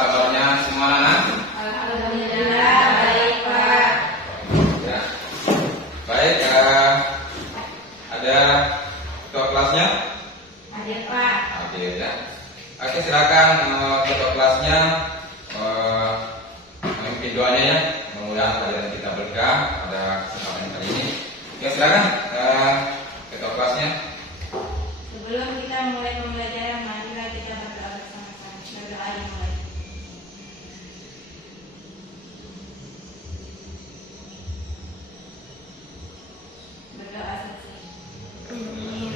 kabarnya semua anak? Alhamdulillah baik Pak. Ya. Baik, ada ketua kelasnya? Hadir Pak. Hadir ya. Oke, silakan ketua kelasnya memimpin doanya ya. Mudah-mudahan pelajaran kita berkah pada kesempatan kali ini. Ya, silakan ketua kelasnya. Sebelum kita mulai pembelajaran, marilah kita berdoa bersama-sama. Berdoa dimulai. Berdoa selesai. Amin.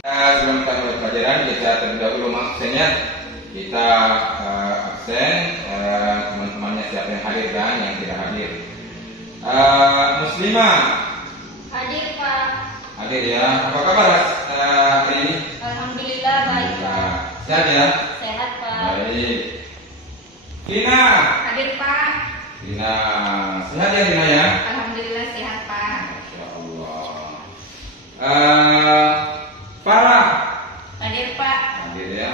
Sebelum kita mulai pelajaran, kita terlebih dahulu absennya. Kita absen teman-temannya siapa yang hadir dan yang tidak hadir. Muslimah Hadir Pak. hadir ya. Apa kabar hari ini? Alhamdulillah baik Pak. Sehat ya? Sehat Pak. Baik. Dina. Hadir Pak. Dina. Sehat ya Dina ya? Alhamdulillah sehat Pak. Masya Allah. Farah. Hadir Pak. Hadir ya.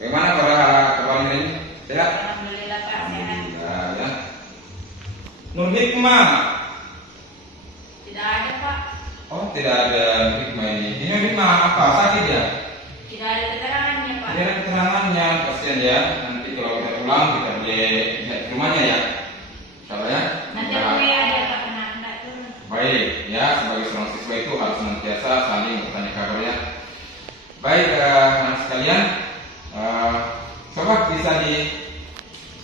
Bagaimana Farah kabarnya hari ini? Sehat? Alhamdulillah Pak sehat. Alhamdulillah ya. Nur Hikmah. Tidak ada Pak. Oh, tidak ada hikmah ini. Ini hikmah apa? Sakit ya? Tidak ada keterangannya Pak. Tidak ada keterangannya, kasihan ya. Nanti kalau kita pulang kita boleh lihat ke rumahnya ya. Salah ya? Nanti aku ada Pak anak-anak itu. Baik, ya sebagai seorang siswa itu harus senantiasa saling bertanya kabar ya. Baik, anak sekalian, coba bisa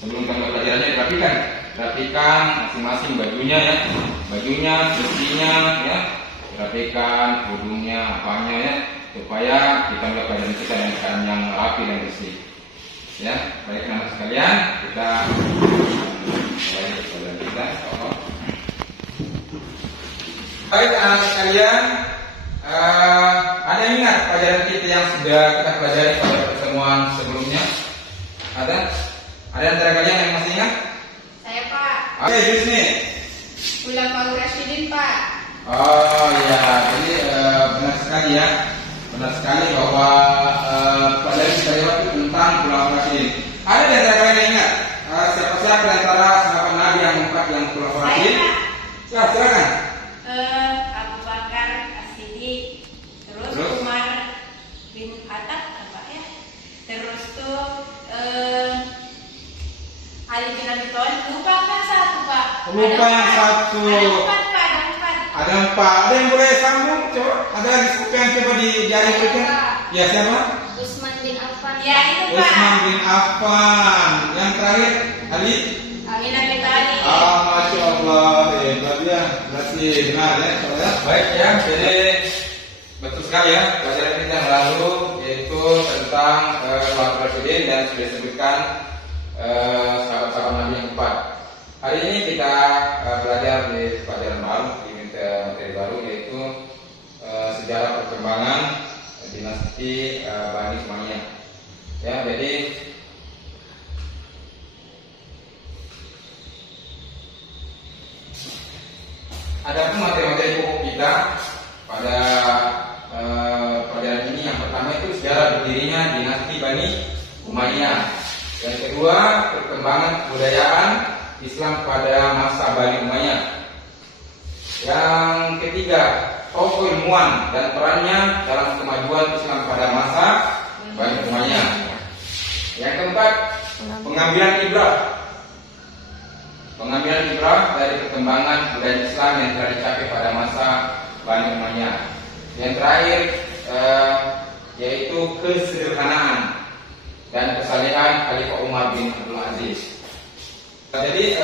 sebelum kita mulai pelajarannya rapikan masing-masing bajunya ya, besinya ya, rapikan kerudungnya, apanya ya, supaya kita mulai pelajaran kita dengan keadaan yang rapi dan bersih. Ya, baik anak sekalian, kita mulai pelajaran kita. Baik anak sekalian, ada yang ingat pelajaran kita yang sudah kita pelajari pada pertemuan sebelumnya? Ada? Ada antara kalian yang masih ingat? Saya Pak. Oke, di sini. Khulafaur Rasyidin Pak. Oh iya, jadi benar sekali ya, benar sekali bahwa pelajaran kita lewat itu tentang Khulafaur Rasyidin. Ada di antara kalian yang ingat siapa-siapa di antara sahabat Nabi yang empat yang Khulafaur Rasyidin? Ya, silakan. Abu Bakar As-Siddiq, terus Umar bin Khattab apa ya? Terus tuh Ali bin Abi Thalib. Lupa kan satu Pak? Lupa yang satu. Ada empat Pak, ada empat. Ada empat. Ada yang boleh sambung? Coba. Ada lagi yang coba diajarin berikan? Ya siapa? Utsman bin Affan. Ya itu Pak. Utsman bin Affan. Yang terakhir Ali Ali bin Abi Thalib. Masya Allah, hebat ya. Berarti benar ya, saudara. Baik ya, jadi betul sekali ya. Pelajaran kita yang lalu yaitu tentang Khulafaur Rasyidin dan sudah disebutkan sahabat-sahabat Nabi yang empat. Hari ini kita belajar di pelajaran baru, di materi baru yaitu sejarah perkembangan dinasti Bani Umayyah. Ya, jadi adapun materi-materi pokok kita pada pelajaran ini yang pertama itu sejarah berdirinya dinasti Bani Umayyah. Yang kedua, perkembangan kebudayaan Islam pada masa Bani Umayyah. Yang ketiga, tokoh ilmuwan dan perannya dalam kemajuan Islam pada masa Bani Umayyah. Yang keempat, pengambilan ibrah dari perkembangan budaya Islam yang telah dicapai pada masa Bani Umayyah. Yang terakhir yaitu kesederhanaan dan kesalehan Khalifah Umar bin Abdul Aziz. Jadi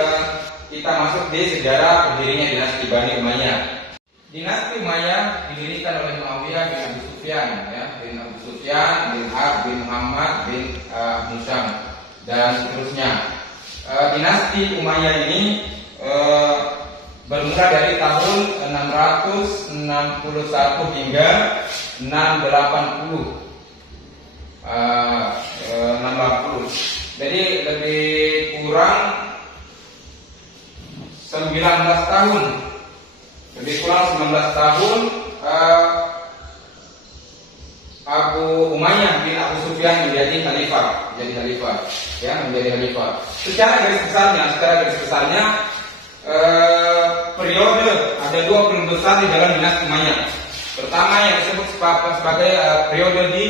kita masuk di sejarah berdirinya dinasti Bani Umayyah. Dinasti Umayyah didirikan oleh Muawiyah bin Abi Sufyan, ya, bin Abi Sufyan, bin Harb, bin Muhammad, bin Hisham dan seterusnya. Dinasti Umayyah ini bermula dari tahun 661 hingga 680. Jadi lebih kurang 19 tahun. Lebih kurang 19 tahun Abu Umayyah bin Abu Sufyan Sufyan menjadi khalifah, menjadi khalifah. Secara garis besarnya, periode ada dua periode besar di dalam dinasti Umayyah. Pertama yang disebut sebagai periode di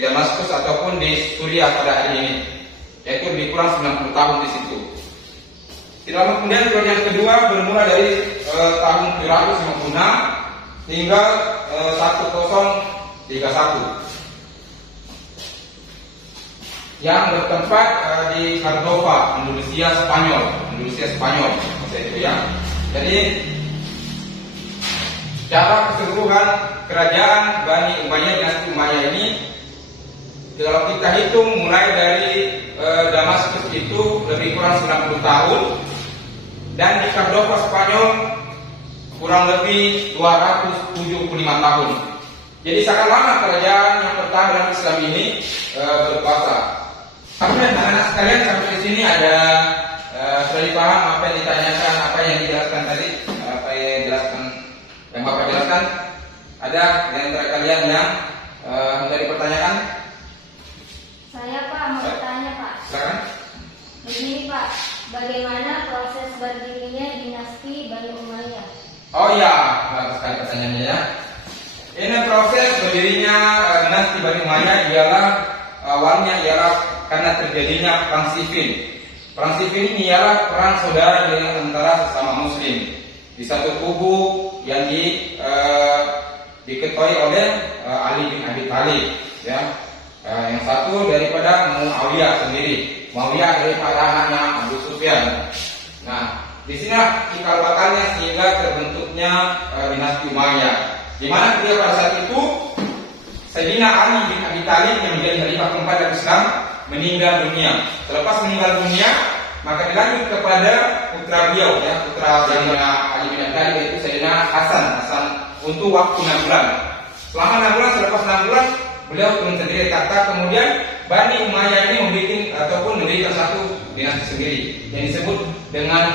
Damaskus ataupun di Suriah pada hari ini, yaitu lebih kurang 90 tahun di situ. Kemudian periode yang kedua bermula dari tahun 756 hingga 1031 yang bertempat di Cordova, Andalusia Spanyol, masa itu ya. Jadi secara keseluruhan kerajaan Bani Umayyah, dinasti Umayyah ini, kalau kita hitung mulai dari Damaskus itu lebih kurang 90 tahun, dan di Cordova Spanyol kurang lebih 275 tahun. Jadi sangat lama kerajaan yang pertama dalam Islam ini berkuasa. Kemudian anak-anak sekalian, sampai di sini ada sudah dipaham apa yang ditanyakan, apa yang dijelaskan tadi, apa yang dijelaskan, yang Bapak jelaskan? Ada di antara kalian yang menjadi pertanyaan? Saya Pak mau bertanya Pak. Silakan. Begini Pak, bagaimana proses berdirinya dinasti Bani Umayyah? Oh ya, bagus sekali pertanyaannya ya. Ini proses berdirinya dinasti Bani Umayyah awalnya ialah karena terjadinya perang sivil. Perang sivil ini ialah perang saudara dengan antara sesama Muslim di satu kubu yang diketuai oleh Ali bin Abi Thalib, ya. Yang satu daripada Muawiyah sendiri, Muawiyah daripada anaknya Abu Sufyan. Nah, di sini cikal bakalnya sehingga terbentuknya dinasti Umayyah. Di mana ketika pada saat itu Sayyidina Ali bin Abi Thalib yang menjadi khalifah keempat dari Islam meninggal dunia. Selepas meninggal dunia, maka dilanjut kepada putra beliau, ya, putra Sayyidina Ali bin Abi Thalib, yaitu Sayyidina Hasan untuk waktu 6 bulan. Selama 6 bulan, selepas 6 bulan beliau turun sendiri kata. Kemudian Bani Umayyah ini mendirikan satu dinasti sendiri yang disebut dengan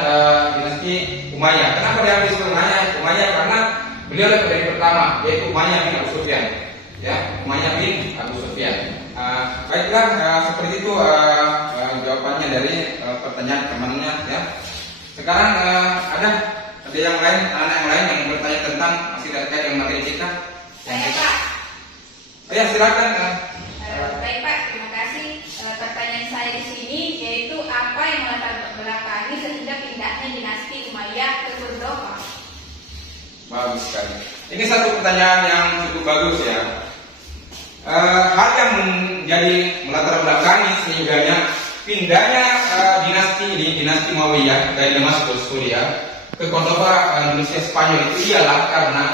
dinasti Umayyah. Kenapa dia disebut Umayyah? Karena beliau dari pertama, yaitu Umayyah bin Abu Sufyan. Ya, Umayyah bin Abu Sufyan. Baiklah, seperti itu jawabannya dari pertanyaan temannya, ya. Sekarang ada yang lain, anak yang lain yang bertanya tentang masih terkait dengan materi kita? Saya Pak. Ya, silakan. Baik Pak, terima kasih. Pertanyaan saya di sini yaitu apa yang melatar belakangi sehingga pindahnya dinasti Umayyah ke Cordova? Bagus sekali. Ini satu pertanyaan yang cukup bagus, ya. Hal yang menjadi melatar belakangi sehingganya pindahnya dinasti Umayyah dari Damaskus, Suriah, ke Cordova, Andalusia Spanyol itu ialah karena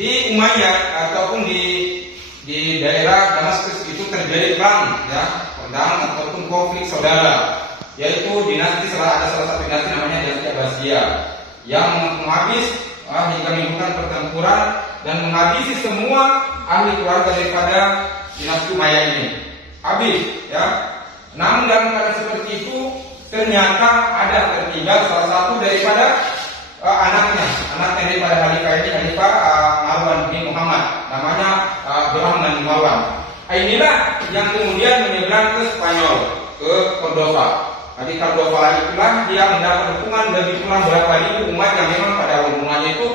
di Umayyah ataupun di daerah Damaskus itu terjadi perang, ya, ataupun konflik saudara, yaitu ada salah satu dinasti namanya dinasti Abbasiyah yang hingga menimbulkan pertempuran dan menghabisi semua ahli keluarga daripada dinasti Umayyah ini. Habis, ya. Namun dalam keadaan seperti itu ternyata ada tertinggal salah satu daripada anaknya daripada khalifah ini, Khalifah Marwan bin Muhammad, namanya Abdurrahman bin Marwan. Inilah yang kemudian menyeberang ke Spanyol, ke Cordova. Di Cordova itulah dia mendapat dukungan lebih kurang berapa ribu umat yang memang pada hubungannya itu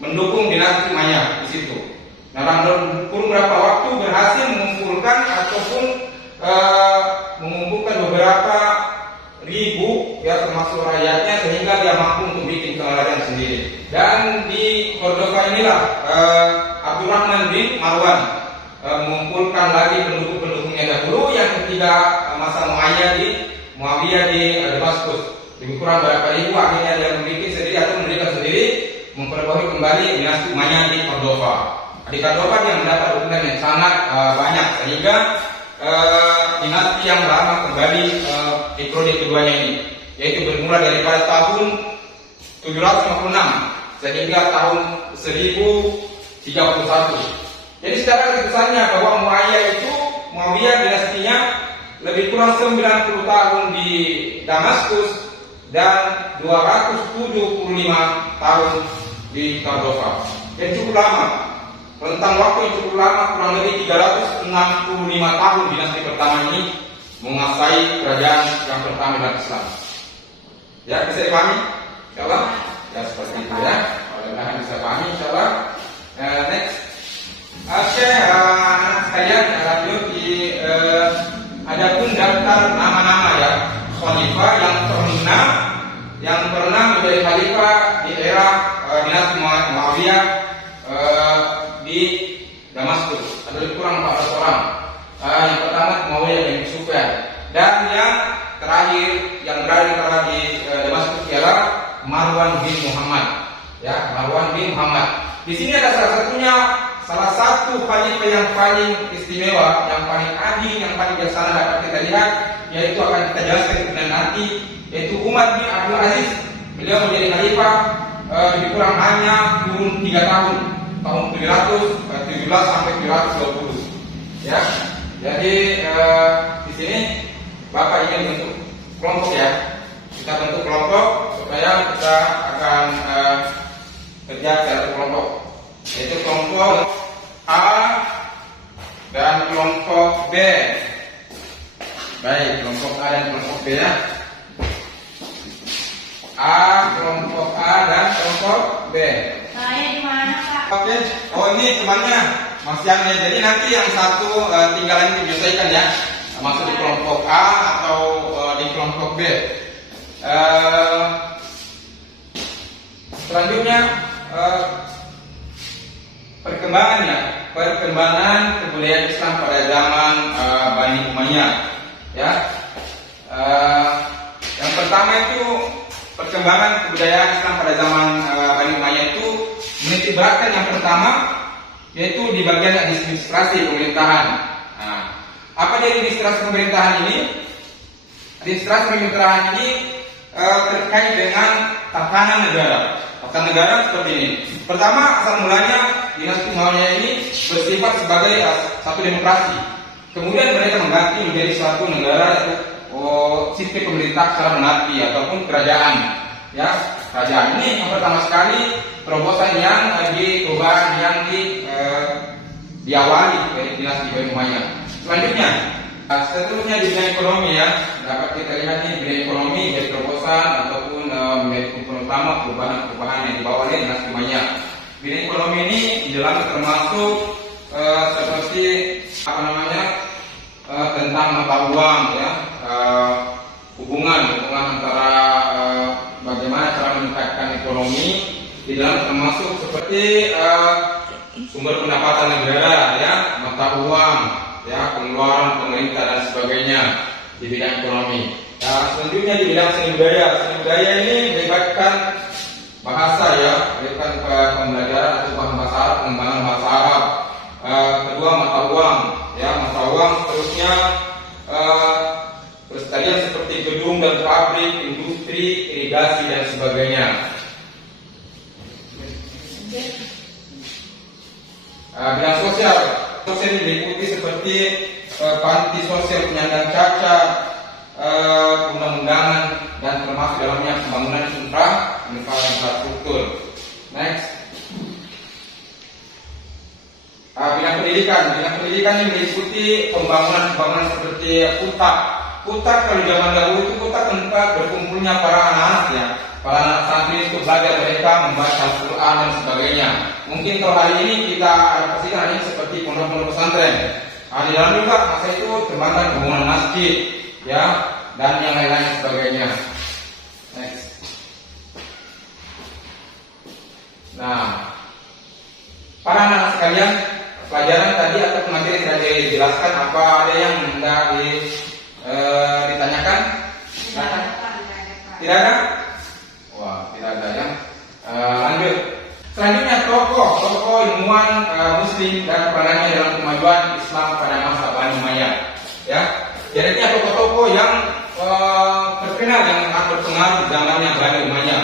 mendukung dinasti Umayyah di situ. Nah, dalam kurun berapa waktu berhasil mengumpulkan ataupun mengumpulkan beberapa ribu, ya, termasuk rakyatnya, sehingga dia mampu untuk bikin kerajaan sendiri. Dan di Cordova inilah Abdurrahman bin Marwan mengumpulkan lagi pendukung-pendukungnya dahulu yang ketika masa Muawiyah di Damaskus. Lebih kurang berapa ribu, akhirnya dia membuat sendiri atau mendirikan sendiri, memperbarui kembali dinasti Umayyah di Cordova. Di Cordova dia mendapat dukungan yang sangat banyak, sehingga dinasti yang lama kembali di periode keduanya ini, yaitu bermula daripada tahun 756 sehingga tahun 1031. Jadi secara kesannya bahwa Muawiyah dinastinya lebih kurang 90 tahun di Damaskus dan 275 tahun di Cordova. Jadi cukup lama. rentang waktu yang cukup lama, kurang lebih 365 tahun dinasti pertama ini menguasai kerajaan yang pertama dalam Islam. Ya, bisa dipahami? Insyaallah. Ya seperti itu ya. Mudah-mudahan bisa pahami insyaallah. Next. Oke, anak sekalian lanjut di adapun daftar nama-nama ya khalifah yang pernah menjadi khalifah di era dinasti Muawiyah di Damaskus. Ada lebih kurang 14 orang. Yang pertama Muawiyah bin Sufyan, dan yang terakhir yang berada di Damaskus ialah Marwan bin Muhammad. Ya, Marwan bin Muhammad. Di sini ada salah satu khalifah yang paling istimewa, yang paling adil, yang paling bijaksana dapat kita lihat, yaitu akan kita jelaskan kemudian nanti, yaitu Umar bin Abdul Aziz. Beliau menjadi khalifah lebih kurang hanya kurun 3 tahun, tahun 717 sampai 720. Ya, jadi di sini Bapak ingin bentuk kelompok ya. Kita bentuk kelompok supaya kita akan kerja secara kelompok, yaitu kelompok A dan kelompok B. Baik, kelompok A dan kelompok B ya. Kelompok A dan kelompok B. Saya di mana, Pak? Oke. Oh, ini temannya Mas Yang ya. Jadi nanti yang satu tinggal disesuaikan ya. Masuk di kelompok A atau di kelompok B. Selanjutnya perkembangan kebudayaan Islam pada zaman Bani Umayyah. Ya, yang pertama itu perkembangan kebudayaan Islam pada zaman Bani Umayyah itu menitik beratkan yang pertama, yaitu di bagian administrasi pemerintahan. Nah, apa dia administrasi pemerintahan ini? Administrasi pemerintahan ini terkait dengan tatanan negara. Tatanan negara seperti ini. Pertama, asal mulanya dinasti Umayyah ini bersifat sebagai satu demokrasi. Kemudian mereka mengganti menjadi suatu negara, yaitu sistem pemerintah secara monarki ataupun kerajaan. Ya, kerajaan ini yang pertama sekali terobosan yang diawali dari dinasti Bani Umayyah. Selanjutnya di bidang ekonomi ya, dapat kita lihat di bidang ekonomi jadi terobosan ataupun menjadi komponen utama perubahan yang dibawa oleh dinasti Umayyah. Bidang ekonomi ini di dalamnya termasuk seperti tentang mata uang ya, hubungan antara bagaimana cara meningkatkan ekonomi. Di dalam termasuk seperti sumber pendapatan negara ya, mata uang ya, pengeluaran pemerintah dan sebagainya di bidang ekonomi. Selanjutnya di bidang seni budaya. Seni budaya ini melibatkan bahasa ya, melibatkan pembelajaran atau bahasa Arab, pengembangan bahasa Arab. Kedua mata uang ya, mata uang. Seterusnya tadian seperti gedung dan pabrik, industri, irigasi dan sebagainya. Bidang sosial ini diikuti seperti panti sosial penyandang cacat, undang-undangan dan termasuk dalamnya pembangunan infrastruktur. Next. Bidang pendidikan ini meliputi pembangunan seperti kutak. Kutak kalau zaman dahulu itu kutak tempat berkumpulnya para anak-anak ya, para anak santri itu belajar mereka membaca Al-Quran dan sebagainya. Mungkin kalau hari ini kita adaptasikan ini seperti pondok-pondok pesantren. Di dalam juga masa itu terbangun bangunan masjid ya, dan yang lain-lain sebagainya. Next. Nah, para anak sekalian, pelajaran tadi atau materi sudah dijelaskan, apa ada yang hendak ditanyakan? Tidak ada? Wah, tidak ada ya. Lanjut. Selanjutnya tokoh ilmuwan muslim dan perannya dalam kemajuan Islam pada masa Bani Umayyah. Ya, jadi tokoh-tokoh yang terkenal yang sangat berpengaruh zamannya Bani Umayyah.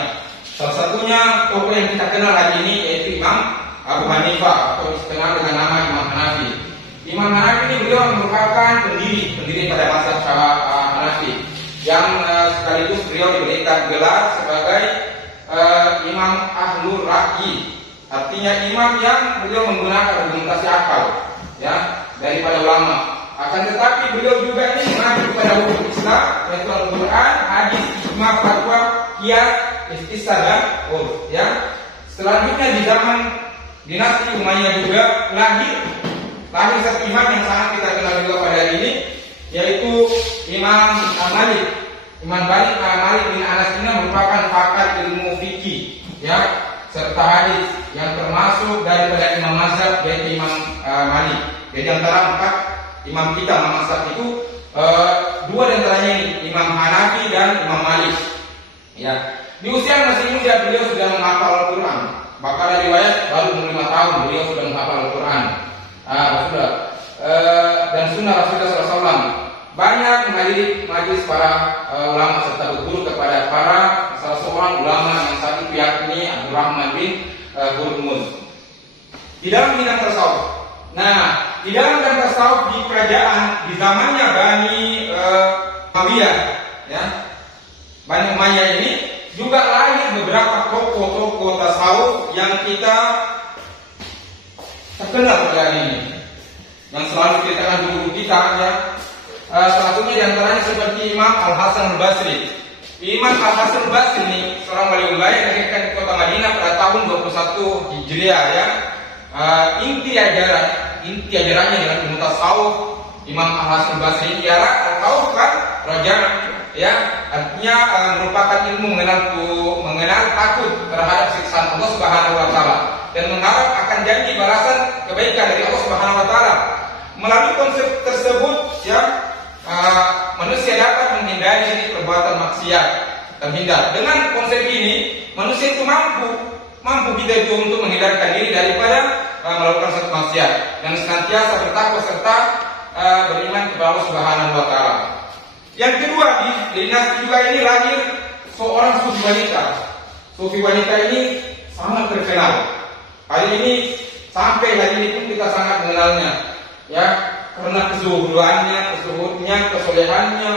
Salah satunya tokoh yang kita kenal hari ini yaitu Imam Abu Hanifah atau dikenal dengan nama Imam Hanafi. Imam Hanafi ini beliau merupakan pendiri pada masa Hanafi yang sekaligus beliau diberikan gelar sebagai Imam Ahlur Ra'yi, artinya satu-satunya imam yang beliau menggunakan argumentasi akal, ya, daripada ulama. Akan tetapi beliau juga ini mengacu kepada hukum Islam, yaitu Al-Quran, hadis, ijma, fatwa, qiyas, istisna dan urf. Ya. Selanjutnya di zaman dinasti Umayyah juga lahir satu imam yang sangat kita kenal juga pada hari ini, yaitu Imam Malik. Imam Malik bin Anas ini merupakan pakar ilmu fikih, ya, serta hadis yang termasuk daripada imam mazhab, yaitu Imam Malik. Jadi antara 4 imam kita imam mazhab itu 2 diantaranya ini Imam Hanafi dan Imam Malik. Ya, di usia yang masih muda beliau sudah menghafal Al-Quran. Bahkan ada riwayat baru 5 tahun beliau sudah menghafal Al-Quran. Dan sunnah Rasulullah SAW. Banyak menghadiri majlis para ulama serta berguru kepada salah seorang ulama yang satu pihak ini Abdurrahman bin Hurmuz. Di dalam bidang tasawuf. Nah, di dalam bidang tasawuf di kerajaan di zamannya Bani Umayyah, ya, Bani Umayyah ini juga lahir beberapa tokoh-tokoh tasawuf yang kita terkenal pada hari ini, yang selalu diceritakan guru kita, ya. Salah satunya diantaranya seperti Imam Al-Hasan Al-Basri. Imam Al-Hasan Al-Basri ini seorang waliullah yang dilahirkan di kota Madinah pada tahun 21 Hijriah, ya. Inti ajarannya dengan ilmu tasawuf Imam Al-Hasan Al-Basri ialah tasawuf kan raja, ya, artinya merupakan ilmu mengenal takut terhadap siksaan Allah Subhanahu wa taala dan mengharap akan janji balasan kebaikan dari Allah Subhanahu wa taala. Melalui konsep tersebut, ya, manusia dapat menghindari perbuatan maksiat, terhindar. Dengan konsep ini, manusia itu mampu kita itu untuk menghindarkan diri daripada melakukan satu maksiat dan senantiasa bertakwa serta beriman kepada Allah Subhanahu wa taala. Yang kedua, di dinasti juga ini lahir seorang sufi wanita. Sufi wanita ini sangat terkenal. Hari ini sampai hari ini pun kita sangat mengenalnya, ya, karena kezuhudannya, kesolehannya.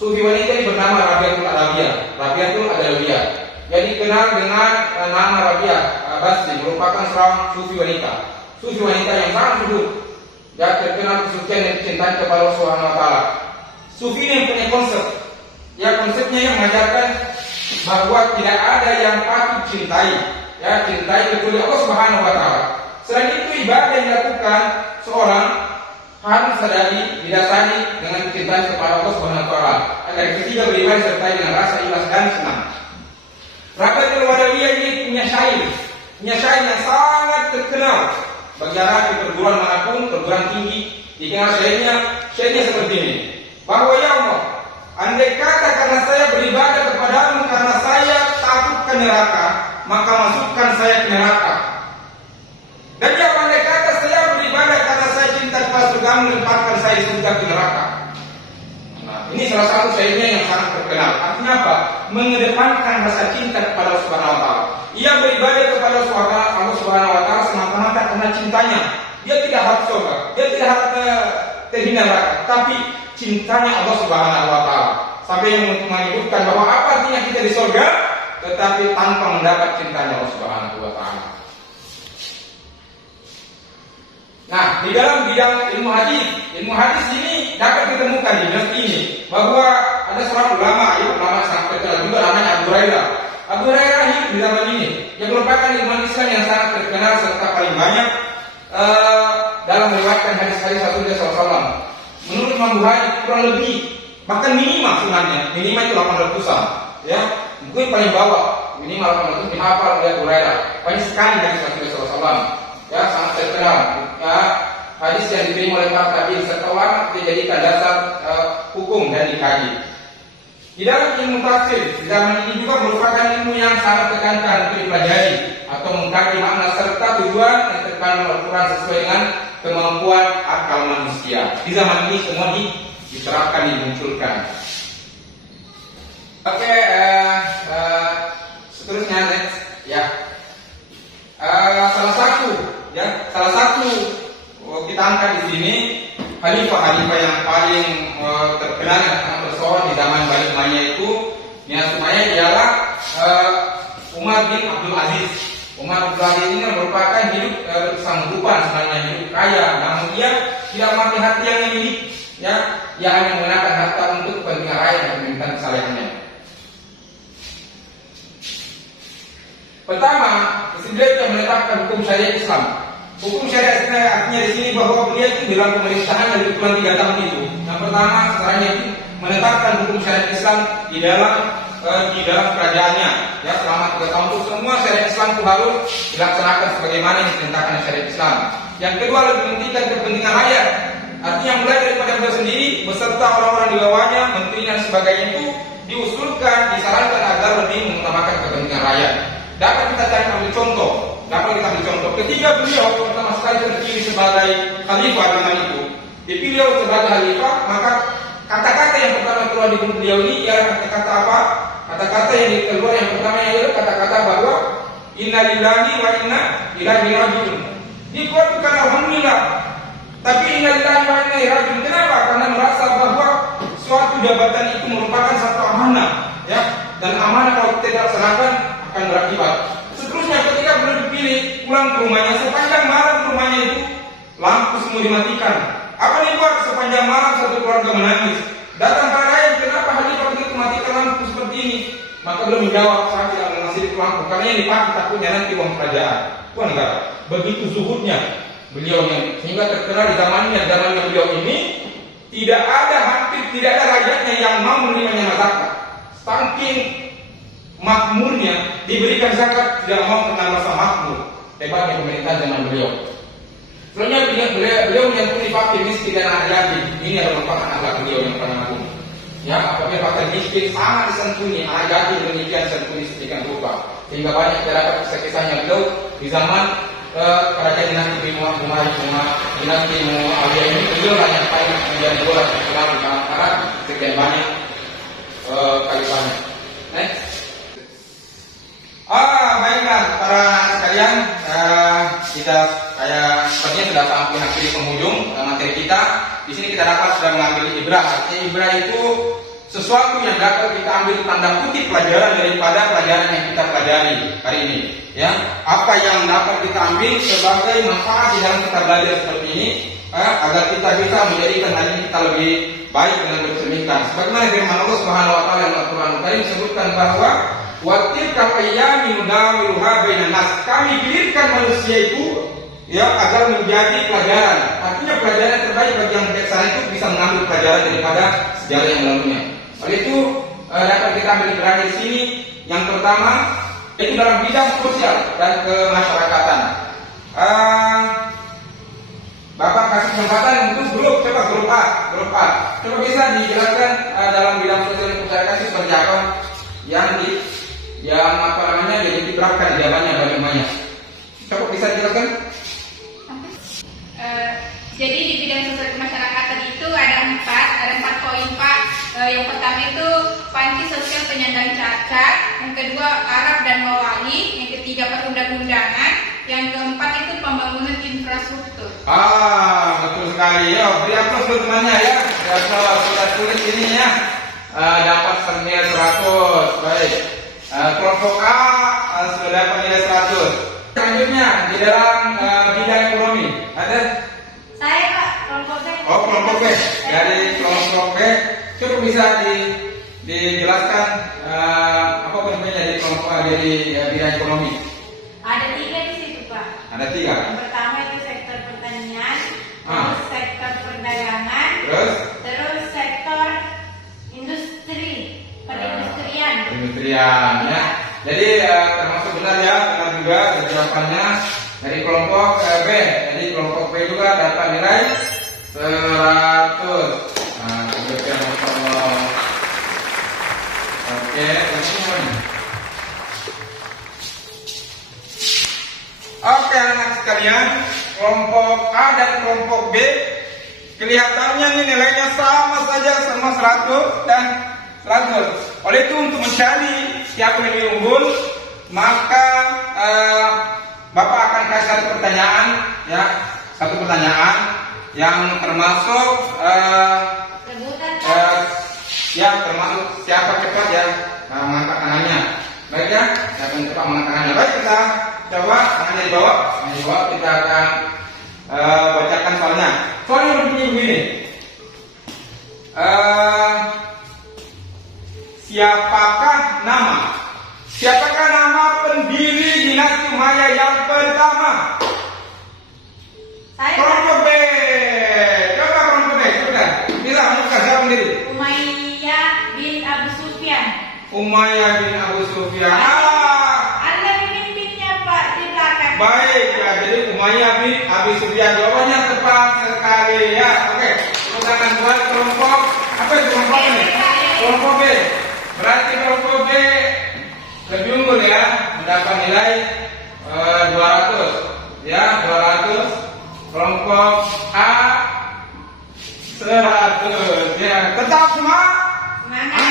Sufi wanita ini bernama Rabi'atul Adawiyah. Jadi kenal dengan nama Rabi'ah Basri, merupakan seorang sufi wanita. Sufi wanita yang sangat zuhud, ya, terkenal kesucian dan kecintaan kepada Allah Subhanahu wa taala. Sufi ini punya konsep. Ya, konsepnya yang mengajarkan bahwa tidak ada yang patut cintai, ya, cintai kecuali Allah Subhanahu wa taala. Selain itu, ibadah yang dilakukan seorang harus didasari dengan kecintaan kepada Allah Subhanahu wa taala. Agar ketiga beribadah disertai dengan rasa ikhlas dan senang. Rabi'atul Adawiyah ini punya syair yang sangat terkenal bagi anak di perguruan manapun, perguruan tinggi. Dikenal syairnya seperti ini. Bahwa ya Allah, andai kata karena saya beribadah kepadamu karena saya takut ke neraka, maka masukkan saya ke neraka. Dan ya andai kata saya beribadah karena saya cinta kepada surgamu, lemparkan saya surga ke neraka. Nah, ini salah satu syairnya yang sangat terkenal. Artinya apa? Mengedepankan rasa cinta kepada Allah Subhanahu wa taala. Ia beribadah kepada Allah Subhanahu wa taala semata-mata karena cintanya. Dia tidak harus surga, dia tidak harus terhina neraka, tapi cintanya Allah Subhanahu wa taala. Sampai yang menyebutkan bahwa apa artinya kita di surga tetapi tanpa mendapat cintanya Allah Subhanahu wa taala. Nah, di dalam bidang ilmu hadis ini dapat ditemukan di dinasti ini bahwa ada seorang ulama yang sangat terkenal juga namanya Abu Hurairah. Abu Hurairah hidup di zaman ini yang merupakan ilmuwan Islam yang sangat terkenal serta paling banyak dalam meriwayatkan hadis-hadis Rasulullah SAW. Menurut Imam Bukhari kurang lebih bahkan minimal sunannya minimal itu 800 pusa, ya, mungkin paling bawah minimal 800 dihafal oleh Abu Hurairah. Banyak sekali hadis Rasulullah SAW, ya, sangat terkenal. Ya, hadis yang diterima oleh para tabi'in serta ulama dijadikan dasar hukum dan dikaji. Di dalam ilmu tafsir di zaman ini juga merupakan ilmu yang sangat tekankan untuk dipelajari atau mengkaji makna serta tujuan yang terkandung Al-Quran sesuai dengan kemampuan akal manusia. Di zaman ini semua diterapkan, dimunculkan. Oke, seterusnya next, ya. Salah satu kita angkat di sini khalifah yang paling terkenal dan sangat tersohor di zaman Bani Umayyah itu, Umayyah ialah Umar bin Abdul Aziz. Umar Abdul Aziz ini merupakan hidup bersanggupan, sebenarnya hidup kaya, namun dia tidak memakai hati yang ini, ya, ia hanya menggunakan harta untuk kepentingan rakyat dan pemerintahan kesalehannya. Pertama, beliau yang menetapkan hukum syariat Islam. Hukum syariat Islam artinya di sini bahwa beliau itu dalam pemerintahan lebih kurang 3 tahun itu. Yang pertama, caranya itu menetapkan hukum syariat Islam di dalam kerajaannya. Ya, selama 3 tahun itu semua syariat Islam itu harus dilaksanakan sebagaimana yang diperintahkan syariat Islam. Yang kedua, lebih mementingkan kepentingan rakyat. Artinya mulai daripada beliau sendiri beserta orang-orang di bawahnya, menteri dan sebagainya itu diusulkan, disarankan agar lebih mengutamakan kepentingan rakyat. Dapat kita cari ambil contoh. Ketika beliau pertama sekali terpilih sebagai khalifah zaman itu, dipilih sebagai khalifah, maka kata-kata yang pertama keluar di mulut beliau ini ialah kata-kata apa? Kata-kata yang keluar yang pertama ialah kata-kata bahwa inna lillahi wa inna ilaihi raji'un. Dikeluar bukan alhamdulillah, tapi inna lillahi wa inna ilaihi raji'un. Kenapa? Karena merasa bahwa suatu jabatan itu merupakan satu amanah, ya, dan amanah kalau tidak dilaksanakan akan berakibat. Seterusnya ketika belum dipilih, pulang ke rumahnya, sepanjang malam rumahnya itu lampu semua dimatikan. Apa yang dibuat? Sepanjang malam satu keluarga menangis. Datang para rakyat, kenapa khalifah begitu matikan lampu seperti ini? Maka belum menjawab, saya tidak mengasih lampu karena yang dipakai takutnya nanti uang kerajaan, uang negara. Begitu zuhudnya beliau yang sehingga terkenal di zamannya beliau ini hampir tidak ada rakyatnya yang mau menerimanya zakat. Saking makmurnya diberikan zakat tidak mau pernah merasa makmur. Hebatnya pemerintahan zaman beliau. Selanjutnya beliau menyantuni fakir miskin dan anak yatim. Ini adalah merupakan akhlak beliau yang paling agung. Ya, apabila fakir miskin sangat disantuni, anak yatim demikian disantuni sedemikian rupa. Sehingga banyak terdapat kisah-kisahnya beliau di zaman kerajaan dinasti dinasti Muawiyah ini. Beliau hanya paling menjadi bola terkenal di kalangan Arab sekian banyak khalifahnya. Next. Baiklah para sekalian, kita sepertinya sudah sampai hampir di penghujung materi kita. Di sini kita dapat sudah mengambil ibrah. Artinya ibrah itu sesuatu yang dapat kita ambil tanda kutip pelajaran daripada pelajaran yang kita pelajari hari ini. Ya, apa yang dapat kita ambil sebagai manfaat di dalam kita belajar seperti ini, agar kita bisa menjadikan hari ini kita lebih baik dengan bercerminkan. Sebagaimana firman Allah Subhanahu wa taala dalam Al-Qur'an Karim disebutkan bahwa wa tilkal ayyamu nudawiluha bainan nas. Kami pilihkan manusia itu ya agar menjadi pelajaran. Artinya pelajaran terbaik bagi yang bijaksana itu bisa mengambil pelajaran daripada sejarah yang lalunya. Oleh itu dapat kita ambil pelajaran di sini. Yang pertama itu dalam bidang sosial dan kemasyarakatan. Bapak kasih kesempatan untuk grup A. Coba bisa dijelaskan dalam bidang sosial dan kemasyarakatan seperti apa yang jadi diterapkan jawabannya bagaimana? Coba bisa dijelaskan? Jadi di bidang sosial kemasyarakatan itu ada 4 poin Pak. Yang pertama itu panti sosial penyandang cacat, yang kedua Arab dan Mawali, yang ketiga perundang-undangan, yang keempat itu pembangunan infrastruktur. Betul sekali. Yo, beri aplaus buat temannya ya. Sudah tulis ini ya. Dapat nilai 100. Baik. Kelompok A sudah dapat nilai 100. Selanjutnya di dalam bidang ekonomi ada? Saya Pak, kelompok B. Kelompok B. Dari kelompok B, coba bisa dijelaskan apa pentingnya di kelompok A dari bidang ekonomi? Ada 3 di situ Pak. Ada 3. Yang pertama itu sektor pertanian, terus sektor perdagangan, terus sektor industri, perindustrian ya. Jadi termasuk benar ya, benar juga jawabannya dari kelompok B. Jadi kelompok B juga dapat nilai 100. Oke anak sekalian, kelompok A dan kelompok B kelihatannya nih nilainya sama saja, sama 100 dan 100. Oleh itu untuk mencari siapa yang lebih unggul, maka Bapak akan kasih satu pertanyaan yang termasuk termasuk siapa cepat ya mengangkat tangannya. Baik ya, siapa yang cepat mengangkat tangannya. Baik, kita coba tangannya di bawah, kita akan bacakan soalnya. Soalnya berbunyi begini. Siapakah nama pendiri dinasti Umayyah yang pertama? Kelompok B. Coba kelompok B, sudah. Bila bukan siapa pendiri? Umayyah bin Abu Sufyan. Umayyah bin Abu Sufyan. Anda pemimpinnya Pak di belakang. Baik ya, jadi Umayyah bin Abu Sufyan. Jawabannya tepat sekali ya. Oke, tangan buat kelompok apa itu kelompok ini? Kelompok B. Berarti kelompok B lebih unggul ya, mendapat nilai 200 ya, 200. Kelompok A 100 ya. Tetap semua semangat.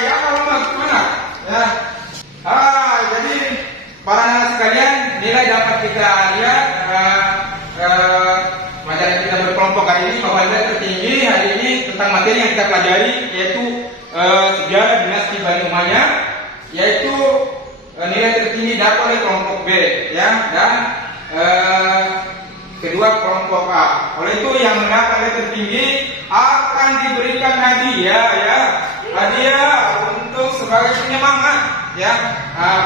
Ya kalau semangat ya. Jadi para anak sekalian, nilai dapat kita lihat pelajaran kita berkelompok hari ini, bahwa nilai tertinggi hari ini tentang materi yang kita pelajari yaitu sejarah dinasti Bani Umayyah, yaitu nilai tertinggi dapat oleh kelompok B ya, dan kedua kelompok A. Oleh itu yang mendapat nilai tertinggi akan diberikan hadiah ya, hadiah untuk sebagai penyemangat ya,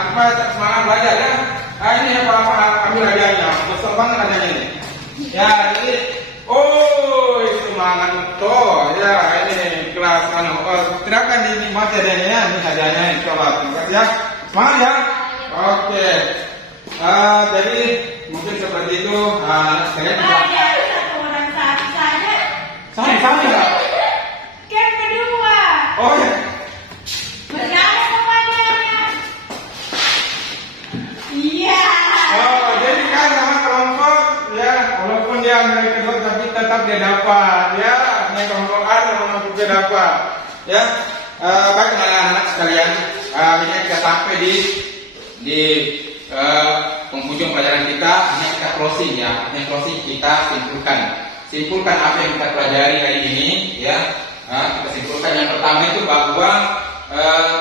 supaya tetap semangat belajar ya. Ini ya Pak, ambil hadiahnya, besar banget hadiahnya ini ya. Jadi semangat betul ya, ini kelas silakan dinikmati hadiahnya ya. Ini hadiahnya, insyaallah ya, semangat ya. Oke. Jadi mungkin seperti itu. Saya satu orang satu saja. Sama ya. Kan kedua. Oh ya. Berapa semuanya? Iya. Jadi kan sama kelompok ya, walaupun dia nilai kedua tapi tetap dia dapat ya. Ini kelompok A sama kelompok B dapat ya. Baik anak-anak sekalian, ini kita sampai di penghujung pelajaran kita. Ini kita closing ya. Ini closing, kita simpulkan apa yang kita pelajari hari ini ya. Kita simpulkan yang pertama itu bahwa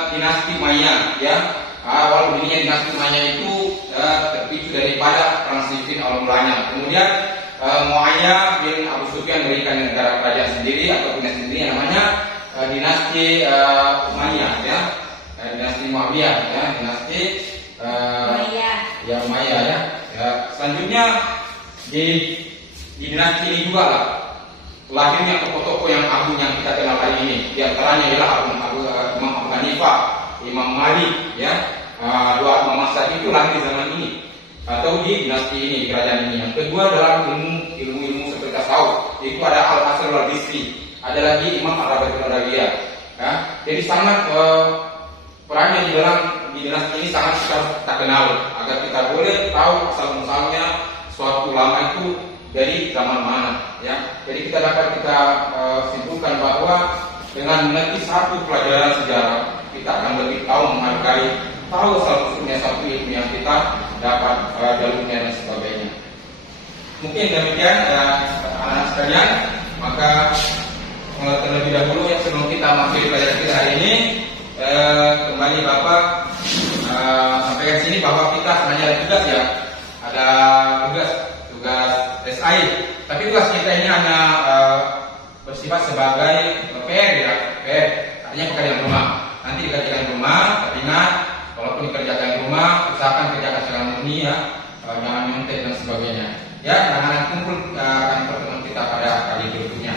dinasti Umayyah ya, awal berdirinya dinasti Umayyah itu terpicu daripada perang Siffin awal mulanya. Kemudian Muayyah bin Abu Sufyan mendirikan negara kerajaan sendiri atau dinasti sendiri yang namanya dinasti Umayyah ya, dinasti Muawiyah ya, dinasti Umayyah ya. Selanjutnya di dinasti ini juga lah lahirnya tokoh-tokoh yang agung yang kita kenal hari ini. Di antaranya ialah Imam Abu Hanifah, Imam Malik ya. Dua imam mazhab itu lahir di zaman ini atau di dinasti ini, di kerajaan ini. Yang kedua adalah ilmu seperti tasawuf. Itu ada Al-Hasan Al-Bisri, ada lagi Imam Ar-Rabi'ah Al-Adawiyah ya. Jadi sangat perannya di dinasti ini sangat kita kenal agar kita boleh tahu asal muasalnya suatu ulama itu dari zaman mana ya. Jadi kita dapat simpulkan bahwa dengan mengerti satu pelajaran sejarah kita akan lebih tahu menghargai, tahu asal usulnya satu ilmu yang kita dapat jalurnya dan sebagainya. Mungkin demikian anak-anak sekalian. Maka terlebih dahulu ya, sebelum kita masuk di pelajaran kita hari ini, kembali Bapak sampaikan sini bahwa kita sebenarnya ada tugas ya, ada tugas SI. Tapi tugas kita ini hanya bersifat sebagai PR ya, PR, artinya pekerjaan rumah. Nanti dikerjakan di rumah, tapi ingat, walaupun dikerjakan di rumah, usahakan kerjakan secara murni ya, jangan mentek dan sebagainya. Ya, jangan kumpul pertemuan kita pada kali berikutnya.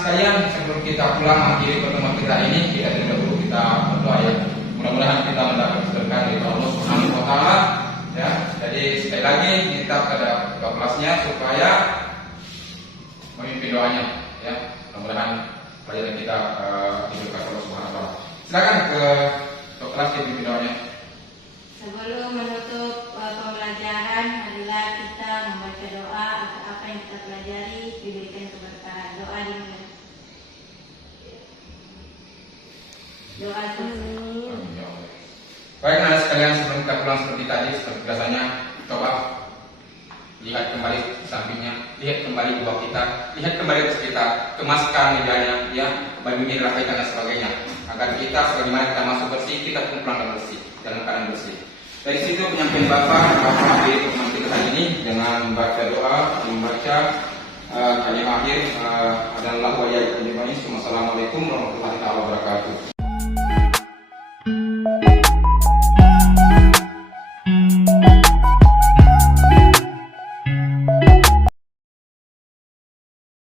Sekalian sebelum kita pulang akhiri pertemuan kita ini, kita terlebih dahulu kita berdoa ya. Mudah-mudahan kita mendapat berkah dari Allah Subhanahu wa taala ya. Jadi sekali lagi kita pada kelasnya supaya memimpin doanya ya. Mudah-mudahan pelajaran kita diberkahi Allah Subhanahu wa taala. Silakan ke kelas memimpin doanya. Sebelum menutup pembelajaran, marilah kita membaca doa agar apa yang kita pelajari diberikan keberkahan. Doa dimulai. Doa selesai. Baik anak sekalian, sebelum kita pulang seperti tadi, seperti biasanya, coba lihat kembali sampingnya, lihat kembali buah kita, lihat kembali atas kita, kemaskan mejanya, ya, bajunya dirapihkan dan sebagainya, agar kita sebagaimana kita masuk bersih, kita pun pulang bersih, dalam keadaan bersih. Dari situ penyampaian Bapak di pertemuan kita hari ini dengan membaca doa, membaca kalimat akhir adalah wajah Assalamualaikum warahmatullahi wabarakatuh.